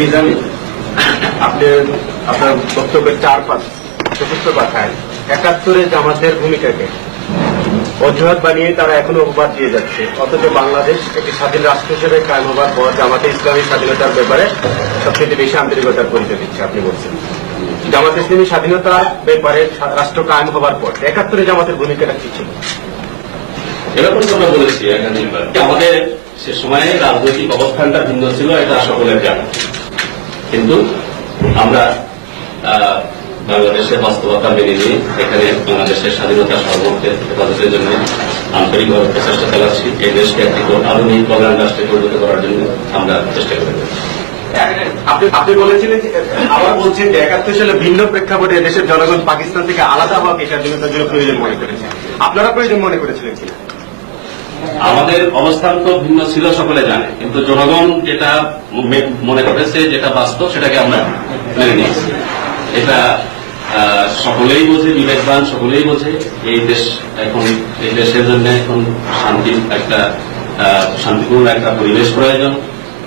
মিজান, আপনি আপনার বক্তব্যের 4-5 চতুর্থ কথায় 71-এ জামাতের ভূমিকাকে অজুহাত বানিয়ে তারা এখনো অপবাদ দিয়ে যাচ্ছে, অথচ বাংলাদেশ একটি স্বাধীন রাষ্ট্র হিসেবে কায়েম হবার পর জামাতে ইসলামী স্বাধীনতার ব্যাপারে সবচেয়ে বেশি আন্তরিকতার পরিচয় দিচ্ছে। আপনি বলছেন জামাতে ইসলামী স্বাধীনতার ব্যাপারে রাষ্ট্র কায়েম হবার পর 71-এ জামাতের ভূমিকাটা কি ছিল? এরকম আমরা বলেছি একাধিকবার, আমাদের সে সময়ে রাজনৈতিক অবস্থানটা ভিন্ন ছিল, এটা সকলের জানা। কিন্তু আমরা বাংলাদেশের বাস্তবতা মেনে নিয়ে এখানে বাংলাদেশের স্বাধীনতা সার্বভৌমত্বের হেফাজতের জন্য আন্তরিকভাবে প্রচেষ্টা চালাচ্ছি। এই দেশকে একটি আধুনিক কল্যাণ রাষ্ট্রে পরিণত করার জন্য আমরা চেষ্টা করে যাচ্ছি। আপনি বলেছিলেন, আবার বলছেন যে 71 সালে ভিন্ন প্রেক্ষাপটে দেশের জনগণ পাকিস্তান থেকে আলাদা হওয়াকে স্বাধীনতার জন্য প্রয়োজন মনে করেছে। আপনারা প্রয়োজন মনে করেছিলেন কিনা? আমাদের অবস্থান তো ভিন্ন ছিল, সকলে জানে, কিন্তু জনগণ যেটা মনে করেছে, যেটা বাস্তব, সেটাকে আমরা মেনে নিয়েছি। এটা সকলেই বোঝে, বিবেকবান সকলেই বোঝে। এই দেশ এখন, এই দেশের জন্য এখন শান্তিপূর্ণ একটা পরিবেশ প্রয়োজন।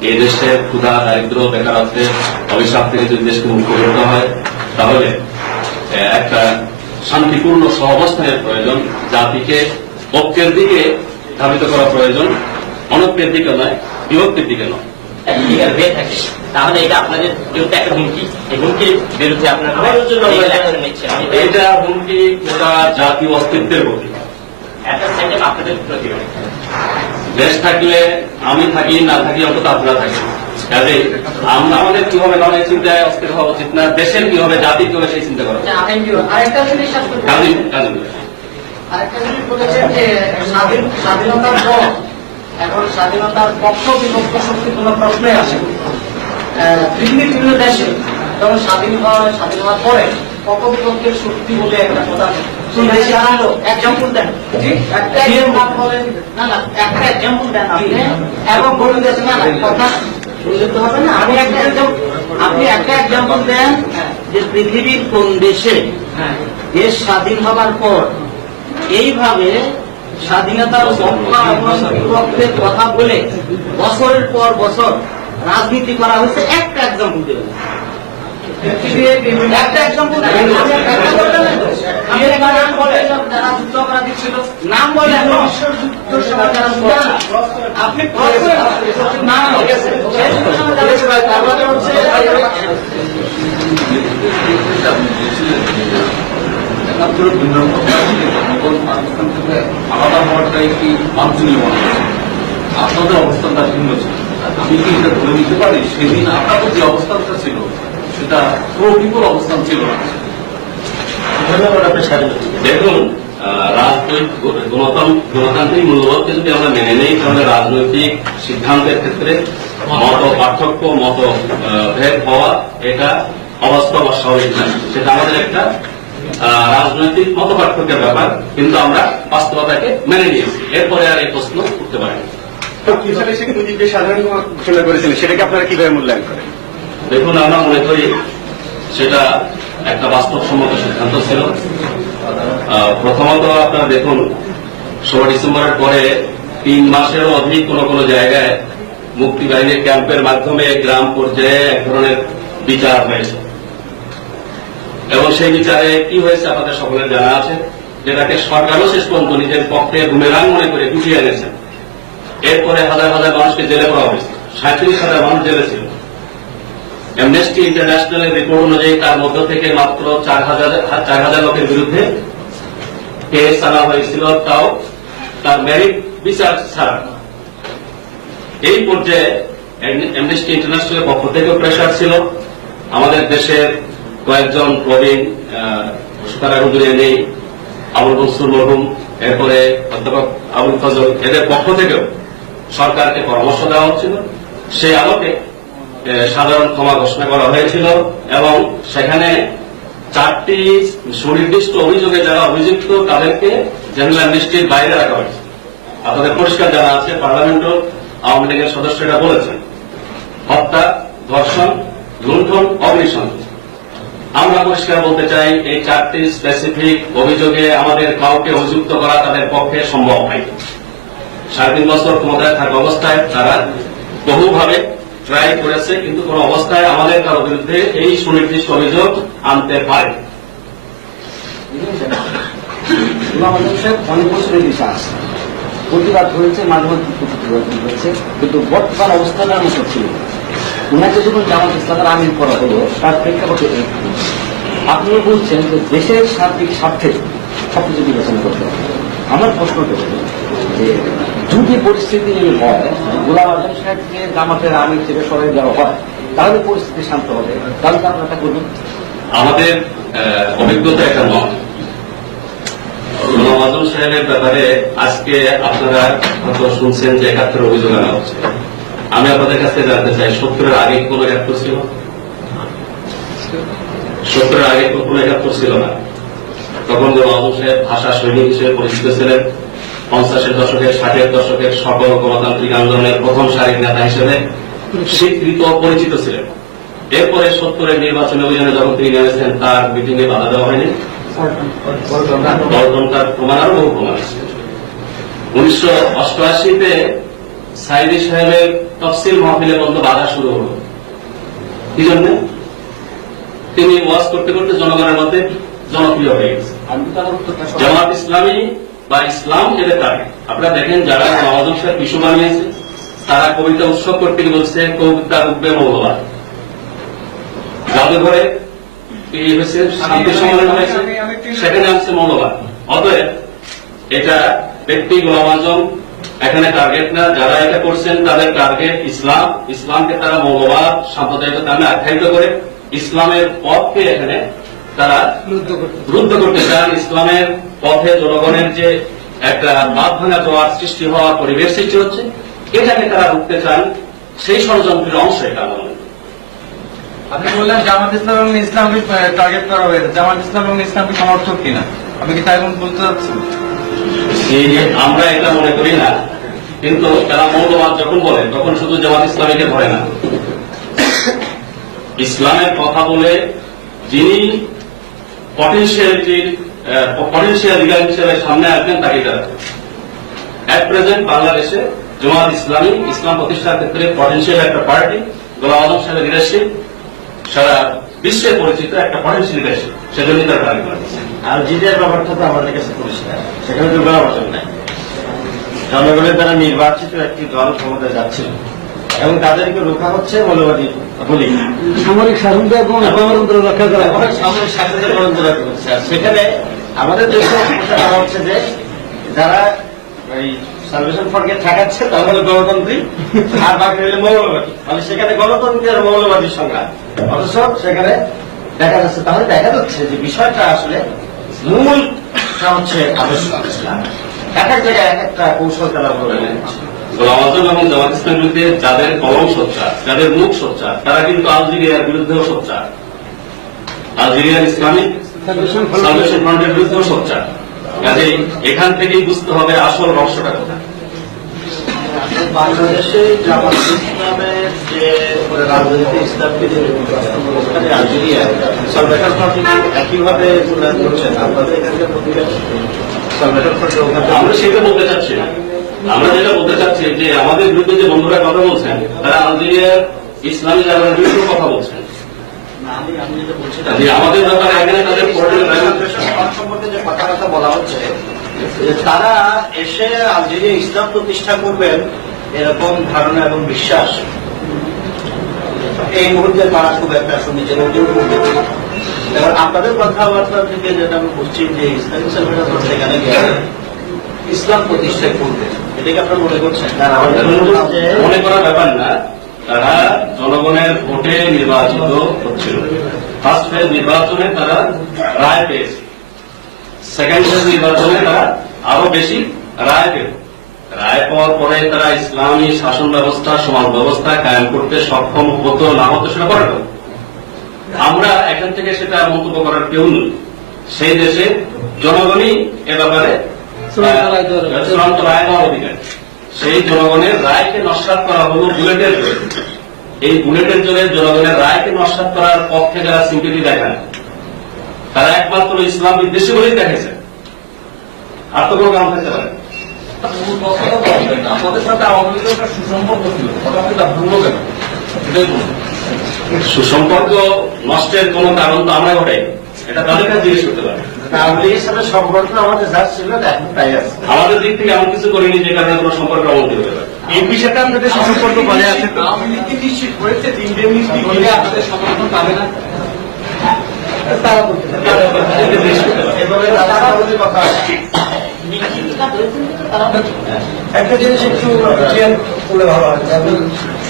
এই দেশের ক্ষুধা, দারিদ্র, বেকারত্বের অভিশাপ থেকে যদি দেশকে মুক্ত করতে হয়, তাহলে একটা শান্তিপূর্ণ সহাবস্থানের প্রয়োজন। জাতিকে ঐক্যের দিকে ধাবিত করা প্রয়োজন, অনৈক্যের দিকে নয়, বিভক্তির দিকে নয়। হয়ে থাকে তাহলে এটা আপনাদের বিরুদ্ধে একটা হুমকি, এই হুমকির বিরুদ্ধে আপনারা নিচ্ছেন। এটা হুমকি গোটা জাতীয় অস্তিত্বের প্রতি। একটা সাইডে আপনাদের প্রতি দেশ থাকলে আমি থাকি, না থাকি অন্তত আপনারা থাকি। কাজে আমরা আমাদের কি হবে নয় চিন্তায় অস্থির হওয়া উচিত না, দেশের কি হবে, জাতির কি হবে সেই চিন্তা করা। আরেকটা জিনিস বলেছেন যে স্বাধীনতার পর এখন স্বাধীনতার পক্ষ বিপক্ষ শক্তি কোন প্রশ্নই আসে পৃথিবীর বিভিন্ন দেশে যখন স্বাধীন হওয়ার পরে পক্ষ বিপক্ষের শক্তি বলে একটা কথা দেশে আনলো। এক্সাম্পল দেন, একটা এক্সাম্পল দেন আপনি এবং বলে দিয়েছেন না কথা বুঝতে হবে না। আপনি একটা এক্সাম্পল দেন যে পৃথিবীর কোন দেশে দেশ স্বাধীন হবার পর এইভাবে স্বাধীনতার পক্ষ এবং বিপক্ষের কথা বলে বছরের পর বছর রাজনীতি করা হয়েছে। একটা এক্সাম্পল দেবেন, একটা এক্সাম্পল যারা যুদ্ধ অপরাধী ছিল নাম বলে আপনি নাম পাকিস্তান থেকে আলাদা হওয়াটাই কি বাঞ্ছনীয় মনে হয়? আপনাদের অবস্থানটা ভিন্ন ছিল। আমি কি এটা ধরে নিতে পারি সেদিন আপনাদের যে অবস্থানটা ছিল সেটা পুরো বিপুল অবস্থান ছিল না? দেখুন, গণতান্ত্রিক মূল্যবোধকে যদি আমরা মেনে নেই, তাহলে রাজনৈতিক সিদ্ধান্তের ক্ষেত্রে মত পার্থক্য, মত ভেদ হওয়া এটা অবাস্তব, অস্বাভাবিক না। সেটা আমাদের একটা রাজনৈতিক মত পার্থক্যের ব্যাপার, কিন্তু আমরা বাস্তবতাকে মেনে নিয়েছি। এরপরে আর এই প্রশ্ন উঠতে পারেনি। শেখ মুজিব যে সাধারণ ঘোষণা করেছিলেন সেটাকে আপনারা কিভাবে মূল্যায়ন করেন? দেখুন, আমরা মনে করি সেটা একটা বাস্তবসম্মত সিদ্ধান্ত ছিল। প্রথমত আপনারা দেখুন, 16 ডিসেম্বরের পরে 3 মাসেরও অধিক কোন কোন জায়গায় মুক্তিবাহিনীর ক্যাম্পের মাধ্যমে গ্রাম পর্যায়ে এক ধরনের বিচার হয়েছে, এবং সেই বিচারে কি হয়েছে আপনাদের সকলের জানা আছে, যেটাকে সরকারও শেষ পর্যন্ত নিজের পক্ষে বুমেরাং মনে করে পিছিয়ে এনেছেন। এরপরে হাজার হাজার মানুষকে জেলে করা হয়েছে, 37,000 মানুষ জেলে ছিল। অ্যামনেস্টি ইন্টারন্যাশনালের রিপোর্ট অনুযায়ী তার মধ্য থেকে মাত্র 4,000 লোকের বিরুদ্ধে কেস আনা হয়েছিল, তাও তার মেরিট বিচার ছাড়া। এই পর্যায়ে অ্যামনেস্টি ইন্টারন্যাশনালের পক্ষ থেকেও প্রেশার ছিল। আমাদের দেশের কয়েকজন প্রবীণ সুতারা হুজুরে নেই, আবুল মনসুর মরহুম, এরপরে অধ্যাপক আবুল ফজল, এদের পক্ষ থেকেও সরকারকে পরামর্শ দেওয়া হচ্ছিল। সেই আলোকে সাধারণ ক্ষমা ঘোষণা করা হয়েছিল, এবং সেখানে 4টি সুনির্দিষ্ট অভিযোগে যারা অভিযুক্ত তাদেরকে জেনারেল অ্যামনেস্টির বাইরে রাখা হয়েছে। আপনাদের পরিষ্কার জানা আছে, পার্লামেন্টও আওয়ামী লীগের সদস্যরা বলেছেন, হত্যা, ধর্ষণ, লুণ্ঠন, অগ্নিসংযোগ। আমরা পরিষ্কার বলতে চাই, এই 4টি স্পেসিফিক অভিযোগে আমাদের কাউকে অভিযুক্ত করা তাদের পক্ষে সম্ভব হয়। 3.5 বছর ক্ষমতায় থাকা অবস্থায় তারা বহুভাবে ট্রাই করেছে, কিন্তু কোন অবস্থায় আমাদের কারো বিরুদ্ধে এই সুনির্দিষ্ট অভিযোগ আনতে পারে। আমাদের সাহেব অনেক বছরের বিষয় আছে, প্রতিবাদ হয়েছে, মাঝে মধ্যে প্রতিবাদ হয়েছে, কিন্তু বর্তমান অবস্থাটা আমি ছিল উনাকে যখন জামাত ইসলামের আমির করা হলো তার প্রেক্ষাপটে আপনি বলছেন যে দেশের সার্বিক স্বার্থে সবকিছু বিবেচনা করতে হবে। আমার প্রশ্নটা হল যে যদি পরিস্থিতি হয় গোলাম আজম সাহেবকে জামাতের আমির থেকে সরাই দেওয়া হয় তাহলে পরিস্থিতি শান্ত হবে, তাহলে তো আপনারা করবেন। আমাদের অভিজ্ঞতা এটা নয়। গোলাম আজম সাহেবের ব্যাপারে আজকে আপনারা হয়তো শুনছেন যে ৭১ অভিযোগ আনা হচ্ছে। আমি আপনাদের কাছে জানতে চাই ৭০-এর আগে কোন ৭১ ছিল? ৭০-এর আগে কোন ৭১ ছিল না। তখন গোলাম আজম সাহেব ভাষা সৈনিক হিসেবে পরিচিত ছিলেন। ৫০-এর দশকের ৬০-এর দশকের সকল গণতান্ত্রিক আন্দোলনের প্রথম সারির নেতা হিসেবে স্বীকৃত পরিচিত ছিলেন। এরপরে ৭০-এর নির্বাচনী অভিযানে যখন তিনি নেমেছেন তার মিটিংয়ে বাধা দেওয়া হয়নি। তার প্রমাণ আরো বহু প্রমাণ আছে। ১৯৮৮-তে সাইদি সাহেবের তফসিল মাহফিলে বলতে বাধা শুরু হলো। কি জন্য? তিনি ওয়াজ করতে করতে জনগণের মধ্যে জনপ্রিয় হয়ে গেছে। জামাত ইসলামী বা ইসলাম এদের টার্গেট। আপনারা দেখেন যারা গোলাম আজম সাহেব ইস্যু বানিয়েছে তারা কবিতা উৎসব করতে গিয়ে বলছে কবিতা উঠবে মৌলবাদ। জাদুঘরে শান্তি সম্মেলন হয়েছে, সেখানে আসছে মৌলবাদ। অতএব এটা ব্যক্তি গোলাম আজম এখানে টার্গেট না, যারা এটা করছেন তাদের টার্গেট ইসলাম। ইসলামকে তারা মৌলবাদ সাম্প্রদায়িকতা নামে আখ্যায়িত করে ইসলামের পথকে এখানে তারা রুদ্ধ করতে চান। ইসলামের পথে জনগণের যে একটা বাঁধ ভাঙা জোয়ার সৃষ্টি হওয়ার পরিবেশ সৃষ্টি হচ্ছে, এটাকে তারা রুখতে চান। সেই ষড়যন্ত্রের অংশ এটা আমাদের। আপনি বললেন জামাত ইসলাম এবং ইসলামকে টার্গেট করা হয়েছে, জামাত ইসলাম এবং ইসলামকে সমর্থক কিনা, আমি কি তাই বলতে চাচ্ছি? আমরা এটা মনে করি না, কিন্তু তারা মৌলবাদ যখন বলে তখন শুধু জামাত ইসলামীকে ধরে না, ইসলামের কথা বলে যিনি পটেনশিয়াল লিডার হিসেবে সামনে আসবেন তাকে তারা। এট প্রেজেন্ট বাংলাদেশে জামাত ইসলামী ইসলাম প্রতিষ্ঠার ক্ষেত্রে পটেনশিয়াল একটা পার্টি। গোলাম আজম সাহেবের লিডারশিপ সারা বিশ্বে পরিচিত একটা পটেনশিয়াল লিডারশিপ, সেজন্যই তারা টার্গেট করেছে। আর জিদের ব্যাপারটা তো আমাদের কাছে পরিষ্কার, সেখানে তো গোলাম আজম নাই। জনগণের দ্বারা নির্বাচিত একটি দল ক্ষমতায় যাচ্ছিল এবং তাদেরকে রোখা হচ্ছে মৌলবাদী বলি সামরিক শাসন গণতন্ত্র রক্ষা করা সামরিক শাসনের গণতন্ত্র রক্ষা করছে। আর সেখানে আমাদের দেশে করা হচ্ছে যে যারা এই সালভেশন ফ্রন্টকে ঠেকাচ্ছে তারা হলো গণতন্ত্রী আর বাকি হলে মৌলবাদী। মানে সেখানে গণতন্ত্রী আর মৌলবাদীর সংখ্যা, অথচ সেখানে দেখা যাচ্ছে, তাহলে দেখা যাচ্ছে যে বিষয়টা আসলে মূলটা হচ্ছে আদর্শ ইসলাম। এক এক জায়গায় এক একটা কৌশল তারা বলে নিচ্ছে। গোলাম আজম এবং জামাত ইসলামের বিরুদ্ধে যাদের কলম সোচ্চার, যাদের মুখ সোচ্চার, তারা কিন্তু আলজেরিয়ার বিরুদ্ধেও সোচ্চার, আলজেরিয়ার ইসলামিক সালভেশন ফ্রন্টের বিরুদ্ধেও সোচ্চার। কাজেই এখান থেকেই বুঝতে হবে আসল রহস্যটা কোথায়। বাংলাদেশে জামাত ইসলামের যে রাজনীতি ইসলামকে যে আলজেরিয়া সালভেশন ফ্রন্ট একইভাবে মূল্যায়ন করছেন আপনাদের এখানকার প্রতিবেশ সালভেশন ফ্রন্ট। আমরা সেটা বলতে চাচ্ছি না, আমরা যেটা বলতে চাচ্ছি যে আমাদের বিরুদ্ধে যে বন্ধুরা কথা বলছেন তারা আলজেরিয়ার ইসলামী জামাতের বিরুদ্ধে কথা বলছেন। আমি যেটা বলছি যে আমাদের ব্যাপারে এখানে তাদের সম্পর্কে যে কথাবার্তা বলা হচ্ছে যে তারা এসে আলজেরিয়া ইসলাম প্রতিষ্ঠা করবেন এরকম ধারণা এবং বিশ্বাস এই মুহূর্তে তারা খুব একটা নিজের অর্জন করবে। এবার আপনাদের কথাবার্তা থেকে যেটা আমি বুঝছি যে ইসলামিক সালভেশন সেখানে গিয়ে ইসলাম প্রতিষ্ঠা করবে, এটাকে আপনারা মনে করছেন? মনে করার ব্যাপার না, তারা জনগণের ভোটে নির্বাচিত হচ্ছিল। ফার্স্ট ফেজ নির্বাচনে তারা রায় পেয়েছে, সেকেন্ড ফেজ নির্বাচনে তারা আরো বেশি রায় পেল। রায় পাওয়ার পরে তারা ইসলামী শাসন ব্যবস্থা, সমাজ ব্যবস্থা কায়েম করতে সক্ষম হতো না হতো সেটা পরে। আমরা এখান থেকে সেটা মন্তব্য করার কেউ নই। সেই দেশে জনগণই এ ব্যাপারে চূড়ান্ত রায় দেওয়ার অধিকার। সেই জনগণের রায়কে নস্যাৎ করা হলো বুলেটের জোরে। এই বুলেটের জোরে জনগণের রায়কে নস্যাৎ করার পক্ষে যারা সিম্পিটি দেখান তারা একমাত্র ইসলাম বিদ্বেষী বলেই দেখেছে, আর তো কোনো কারণ থাকতে পারে। আপনাদের সাথে আওয়ামী লীগের একটা সুসম্পর্ক ছিল, হঠাৎ এটা ভুলো কেন? এটাই বলুন। সুসম্পর্ক নষ্টের কোনো কারণ তো আমরা ঘটাই, এটা তাদের কাছে জিজ্ঞেস করতে পারে। আওয়ামী লীগের সাথে সম্পর্ক আমাদের যা ছিল এখন তাই আছে। আমাদের দিক থেকে এমন কিছু করিনি যে কারণে কোনো সম্পর্ক অবনতি হতে পারে। এই বিষয়টা আপনাদের সুসম্পর্ক বজায় আছে তো? আওয়ামী লীগকে নিশ্চিত করেছে ইন্ডেমনিটি দিলে আপনাদের সমর্থন পাবে না। তারা বলতে পারে। এটা জিজ্ঞেস করতে পারে। এভাবে তাদের সাথে কথা আছে। একটা জিনিস একটু ক্লিয়ার করলে ভালো হয় যে আপনি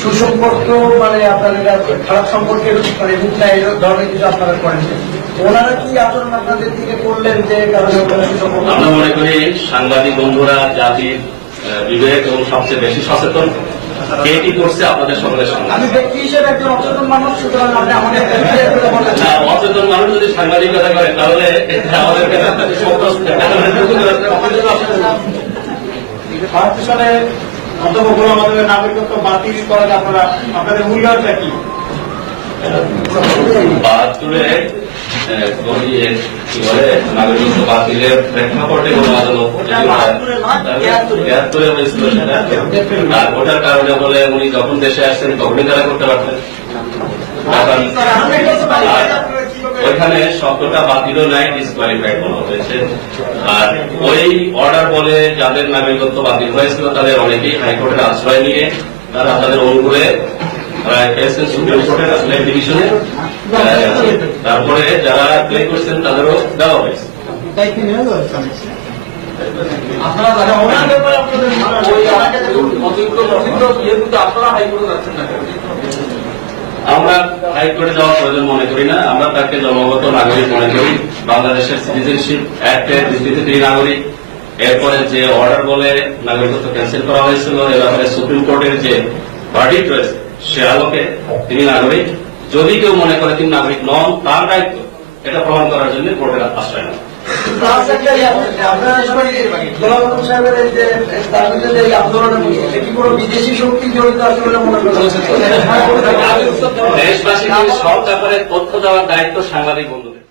সুসম্পর্ক মানে আপনার এটা খারাপ সম্পর্কের মানে রূপ না এই ধরনের কিছু আপনারা করেন না। ওনারা কি আচরণ আপনাদের থেকে করলেন যে কারণে ওনারা সুসম্পর্ক? আমরা মনে করি সাংবাদিক বন্ধুরা জাতির বিবেক এবং সবচেয়ে বেশি সচেতন, কে কি করছে আপনাদের সকলের সঙ্গে। আমি ব্যক্তি হিসেবে একজন অচেতন মানুষ, সুতরাং আপনি আমাদের clear করে বলেন। না, অচেতন মানুষ যদি সাংবাদিকতা করে তাহলে আমাদেরকে বাহাত্তর সালে অন্তর্ভুক্ত আমাদের নাগরিকত্ব বাতিল করার আপনারা আপনাদের মূল্যায়নটা কি? 72-এ কি বলে নাগরিকত্ব বাতিলের প্রেক্ষাপটে কোনো আদালত 73-এ হয়েছিল সেটা। আর ওটার কারণে বলে উনি যখন দেশে আসছেন তখনই তারা করতে পারতেন। ওইখানে শব্দটা বাতিলও নাই, ডিসকোয়ালিফাইড বলা হয়েছে। আর ওই অর্ডার বলে যাদের নাগরিকত্ব বাতিল হয়েছিল তাদের অনেকেই হাইকোর্টের আশ্রয় নিয়ে তারা তাদের অনুকূলে সুপ্রিম কোর্টের আপিল ডিভিশনে, তারপরে যারা অ্যাপ্লাই করছেন তাদেরও দেওয়া হয়েছে। আপনারা যারা আপনারা হাইকোর্টে যাচ্ছেন না কেন? আমরা হাইকোর্টে যাওয়ার প্রয়োজন মনে করি না। আমরা তাকে জন্মগত নাগরিক মনে করি, বাংলাদেশের সিটিজেনশিপ অ্যাক্টের ভিত্তিতে তিনি নাগরিক। এরপরে যে অর্ডার বলে নাগরিকত্ব ক্যান্সেল করা হয়েছিল এ ব্যাপারে সুপ্রিম কোর্টের যে ভার্ডিক্ট রয়েছে সে আলোকে তিনি নাগরিক। যদি কেউ মনে করে তিনি নাগরিক নন, তার দায়িত্ব এটা প্রমাণ করার জন্য কোর্টের আশ্রয় নেয়। আপনারা সবাই গোলাম সাহেবের এই যে তার বিরুদ্ধে যে আন্দোলনের মধ্যে এটা কি কোনো বিদেশি শক্তি জড়িত আছে বলে মনে করছেন? দেশবাসীকে সব ব্যাপারে তথ্য দেওয়ার দায়িত্ব সাংবাদিক বন্ধুদের।